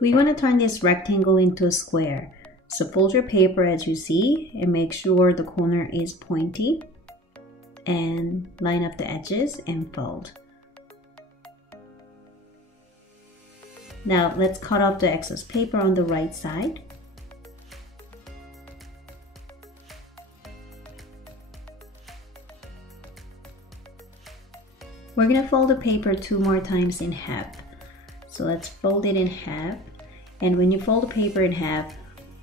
We want to turn this rectangle into a square. So fold your paper as you see and make sure the corner is pointy and line up the edges and fold. Now let's cut off the excess paper on the right side. We're going to fold the paper 2 more times in half. So let's fold it in half. And when you fold the paper in half,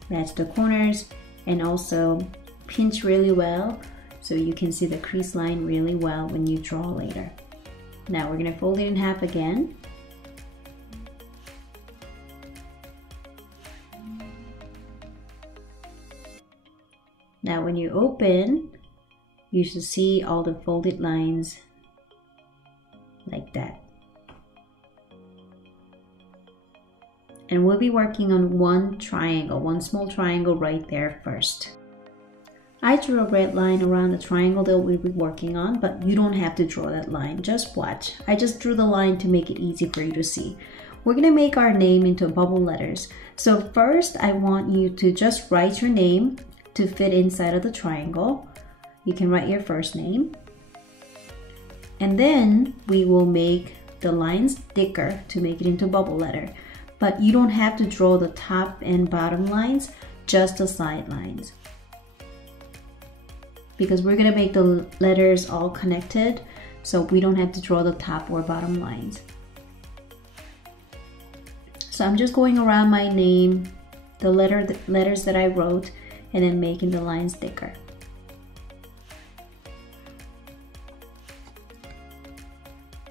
match the corners and also pinch really well so you can see the crease line really well when you draw later. Now we're going to fold it in half again. Now when you open, you should see all the folded lines like that. And we'll be working on one triangle, one small triangle right there first. I drew a red line around the triangle that we'll be working on, but you don't have to draw that line, just watch. I just drew the line to make it easy for you to see. We're gonna make our name into bubble letters. So first I want you to just write your name to fit inside of the triangle. You can write your first name. And then we will make the lines thicker to make it into bubble letter. But you don't have to draw the top and bottom lines, just the side lines. Because we're gonna make the letters all connected, so we don't have to draw the top or bottom lines. So I'm just going around my name, the letters that I wrote, and then making the lines thicker.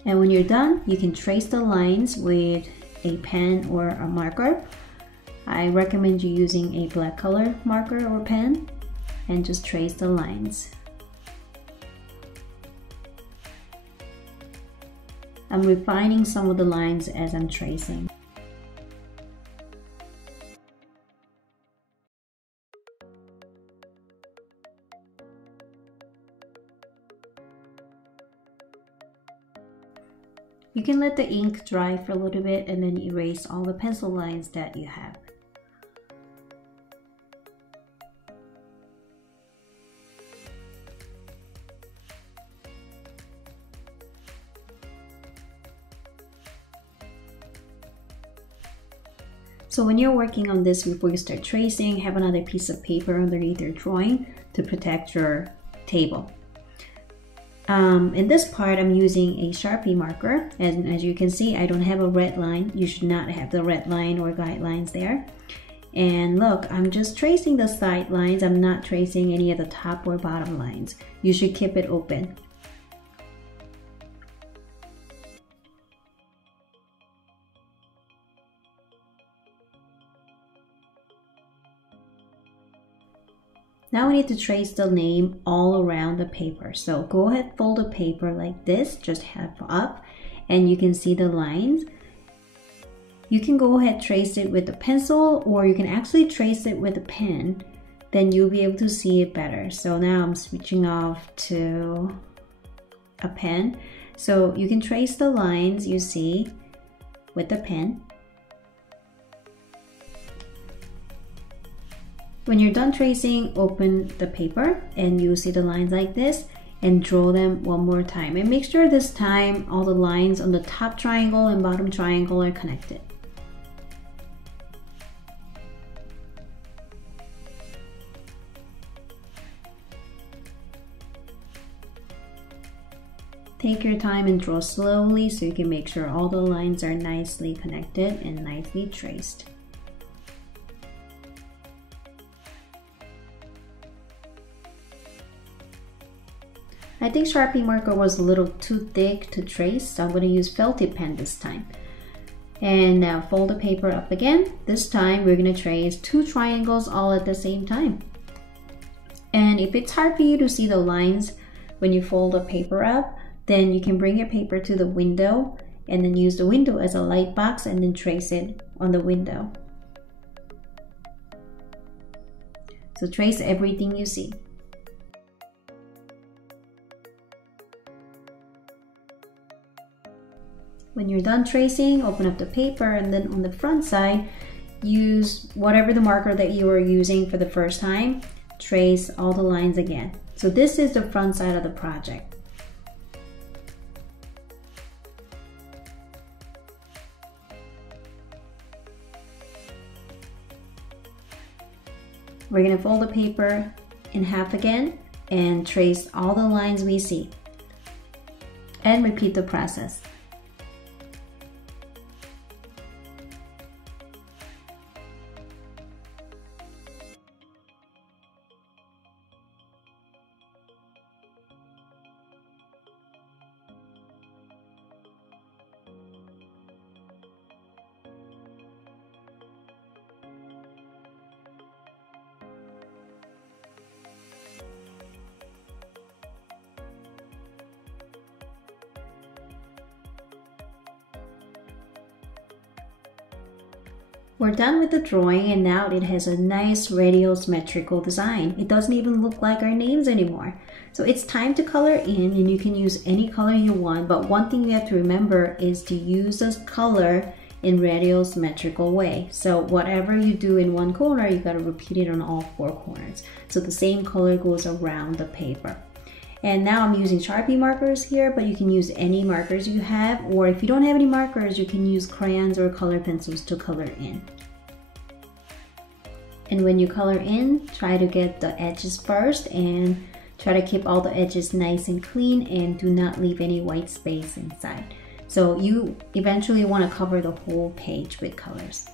And when you're done, you can trace the lines with a pen or a marker. I recommend you using a black color marker or pen and just trace the lines. I'm refining some of the lines as I'm tracing. You can let the ink dry for a little bit and then erase all the pencil lines that you have. So when you're working on this before you start tracing, have another piece of paper underneath your drawing to protect your table. In this part, I'm using a Sharpie marker, and as you can see, I don't have a red line. You should not have the red line or guidelines there. And look, I'm just tracing the side lines. I'm not tracing any of the top or bottom lines. You should keep it open. Now we need to trace the name all around the paper. So go ahead, fold the paper like this, just half up, and you can see the lines. You can go ahead, trace it with a pencil, or you can actually trace it with a pen. Then you'll be able to see it better. So now I'm switching off to a pen. So you can trace the lines you see with the pen. When you're done tracing, open the paper and you'll see the lines like this and draw them one more time. And make sure this time all the lines on the top triangle and bottom triangle are connected. Take your time and draw slowly so you can make sure all the lines are nicely connected and nicely traced. I think Sharpie marker was a little too thick to trace, so I'm going to use felted pen this time. And now fold the paper up again. This time we're going to trace 2 triangles all at the same time. And if it's hard for you to see the lines when you fold the paper up, then you can bring your paper to the window and then use the window as a light box and then trace it on the window. So trace everything you see. When you're done tracing, open up the paper, and then on the front side, use whatever the marker that you were using for the first time, trace all the lines again. So this is the front side of the project. We're going to fold the paper in half again and trace all the lines we see. And repeat the process. We're done with the drawing, and now it has a nice radial symmetrical design. It doesn't even look like our names anymore. So it's time to color in, and you can use any color you want, but one thing you have to remember is to use this color in radial symmetrical way. So whatever you do in one corner, you gotta repeat it on all 4 corners. So the same color goes around the paper. And now I'm using Sharpie markers here, but you can use any markers you have, or if you don't have any markers, you can use crayons or color pencils to color in. And when you color in, try to get the edges first and try to keep all the edges nice and clean, and do not leave any white space inside. So you eventually want to cover the whole page with colors.